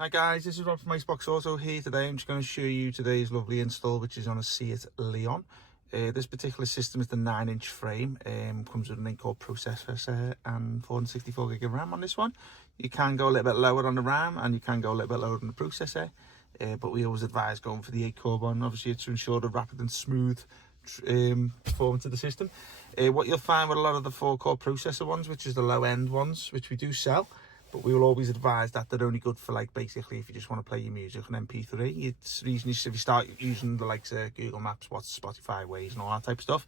Hi guys, this is Rob from Iceboxauto here today. I'm just going to show you today's lovely install, which is on a SEAT Leon. This particular system is the 9-inch frame, comes with an 8-core processor and 464 gig of RAM on this one. You can go a little bit lower on the RAM and you can go a little bit lower on the processor, but we always advise going for the 8-core one, obviously to ensure the rapid and smooth performance of the system. What you'll find with a lot of the 4-core processor ones, which is the low end ones, which we do sell, but we will always advise that they're only good for, like, basically if you just want to play your music on MP3. It's reason if you start using the likes of Google Maps, what's Spotify, Waze and all that type of stuff,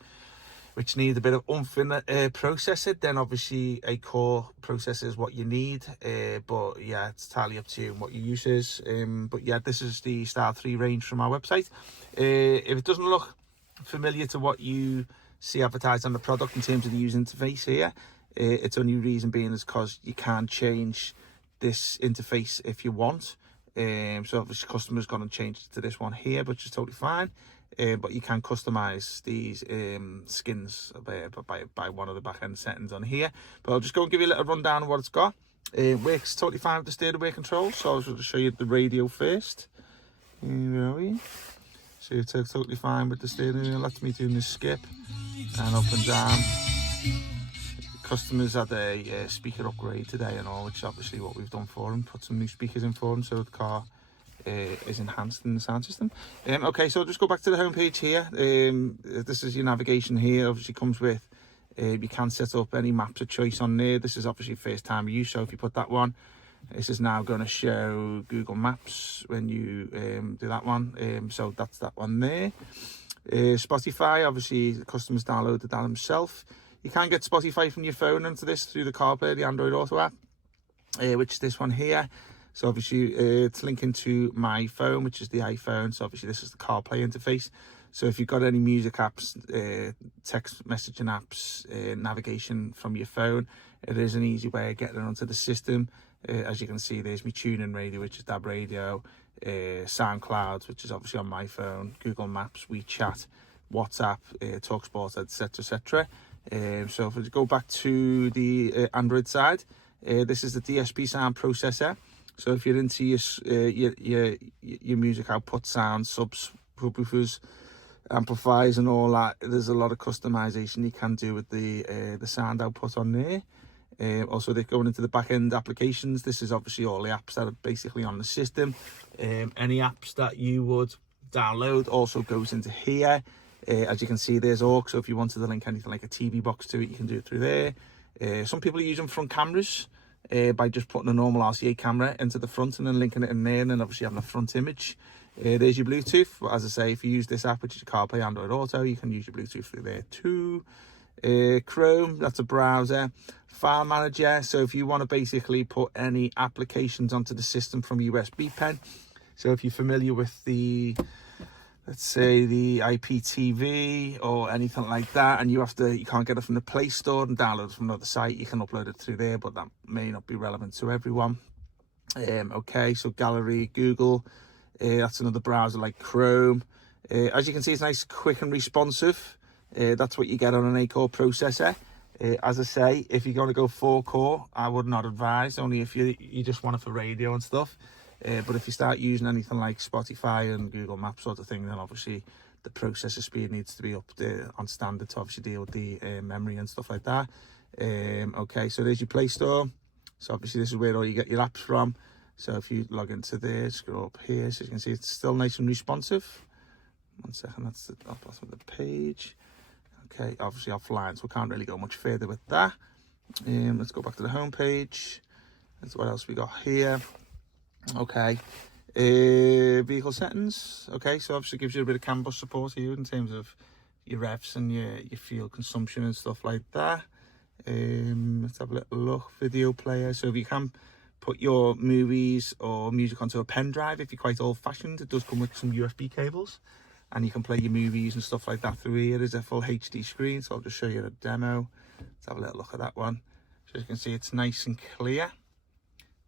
which need a bit of oomph in the processor, then obviously a core processor is what you need. But yeah, it's entirely up to you and what your use is. But yeah, this is the Star 3 range from our website. If it doesn't look familiar to what you see advertised on the product in terms of the user interface here, its only reason being is because you can change this interface if you want. So obviously customers going to change it to this one here, which is totally fine. But you can customize these skins by one of the back end settings on here. But I'll just go and give you a little rundown of what it's got. It works totally fine with the steering wheel controls. So I was going to show you the radio first. Here are we. So it's totally fine with the steering wheel. Lets me do the skip and up and down. Customers had a speaker upgrade today and all, which is obviously what we've done for them, put some new speakers in for them so the car is enhanced in the sound system. Okay, so just go back to the home page here. This is your navigation here. Obviously comes with you can set up any maps of choice on there. This is obviously first time use, so if you put that one, this is now going to show Google Maps when you do that one. So that's that one there. Spotify, obviously the customers downloaded that himself. You can get Spotify from your phone into this through the CarPlay, the Android Auto app, which is this one here. So obviously it's linking to my phone, which is the iPhone. So obviously this is the CarPlay interface. So if you've got any music apps, text messaging apps, navigation from your phone, it is an easy way of getting it onto the system. As you can see, there's my tuning radio, which is DAB radio, SoundCloud, which is obviously on my phone, Google Maps, WeChat, WhatsApp, TalkSport, etc, etc. So if we go back to the Android side, this is the DSP sound processor. So if you're into your music output, sound, subs, subwoofers, amplifiers and all that, there's a lot of customization you can do with the sound output on there. Also, they're going into the back-end applications. This is obviously all the apps that are basically on the system. Any apps that you would download also goes into here. As you can see, there's aux, so if you wanted to link anything like a TV box to it, you can do it through there. Some people are using front cameras by just putting a normal RCA camera into the front and then linking it in there, and then obviously having a front image. There's your Bluetooth. As I say, if you use this app, which is CarPlay Android Auto, you can use your Bluetooth through there too. Chrome, that's a browser. File manager, so if you want to basically put any applications onto the system from USB pen. So if you're familiar with the, let's say, the IPTV or anything like that, and you can't get it from the Play Store and download it from another site, you can upload it through there, but that may not be relevant to everyone. Okay, so gallery, Google, that's another browser like Chrome. As you can see, it's nice, quick and responsive. That's what you get on an 8-core processor. As I say, if you're going to go 4-core, I would not advise, only if you just want it for radio and stuff. But if you start using anything like Spotify and Google Maps sort of thing, then obviously the processor speed needs to be up there on standard to obviously deal with the memory and stuff like that. Okay, so there's your Play Store. So obviously this is where all you get your apps from. So if you log into there, scroll up here, so you can see it's still nice and responsive. 1 second, that's the bottom of the page. Okay, obviously offline, so we can't really go much further with that. Let's go back to the home page. That's what else we got here. Okay, vehicle settings. Okay, so obviously gives you a bit of CAN bus support here in terms of your revs and your fuel consumption and stuff like that. Let's have a little look. Video player, so if you can put your movies or music onto a pen drive, if you're quite old fashioned, it does come with some USB cables and you can play your movies and stuff like that through here. There's a full HD screen, so I'll just show you a demo. Let's have a little look at that one. So as you can see, it's nice and clear.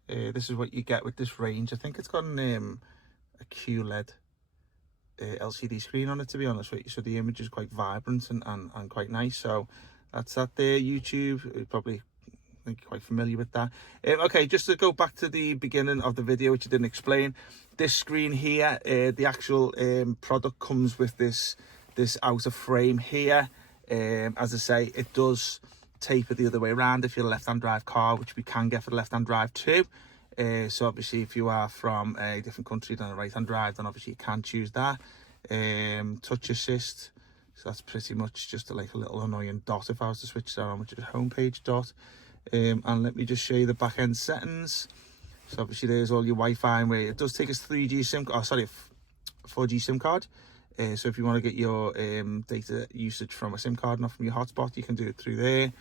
This is what you get with this range. I think it's got a QLED LCD screen on it, to be honest with you, so the image is quite vibrant and quite nice. So that's that there. YouTube, probably think you're quite familiar with that. Okay, just to go back to the beginning of the video, which I didn't explain, this screen here, the actual product comes with this outer frame here. As I say, it does taper the other way around if you're a left-hand drive car, which we can get for the left-hand drive too. So obviously if you are from a different country than a right-hand drive, then obviously you can choose that. Touch assist, so that's pretty much just like a little annoying dot if I was to switch that on, which is a homepage dot. And let me just show you the back end settings. So obviously there's all your Wi-Fi, and where it does take us 3G SIM, 4G SIM card. So if you want to get your data usage from a SIM card, not from your hotspot, you can do it through there.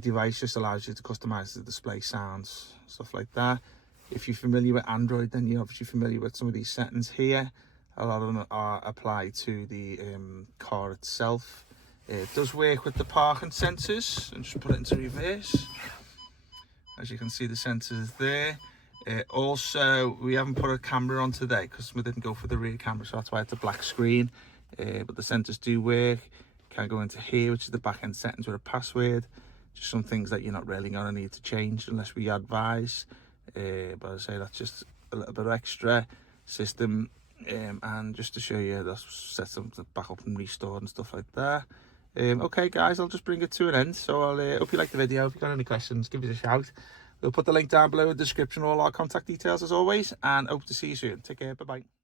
Device just allows you to customize the display, sounds, stuff like that. If you're familiar with Android, then you're obviously familiar with some of these settings here. A lot of them are applied to the car itself. It does work with the parking sensors, and just put it into reverse. As you can see, the sensors there. Also, we haven't put a camera on today because we didn't go for the rear camera, so that's why it's a black screen. But the sensors do work. Can go into here, which is the back end settings with a password. Just some things that you're not really going to need to change unless we advise. But as I say, that's just a little bit of extra system. And just to show you, that's set them to back up and restore and stuff like that. Okay guys, I'll just bring it to an end. So I'll hope you liked the video. If you've got any questions, give us a shout. We'll put the link down below in the description, all our contact details as always, and hope to see you soon. Take care, bye bye.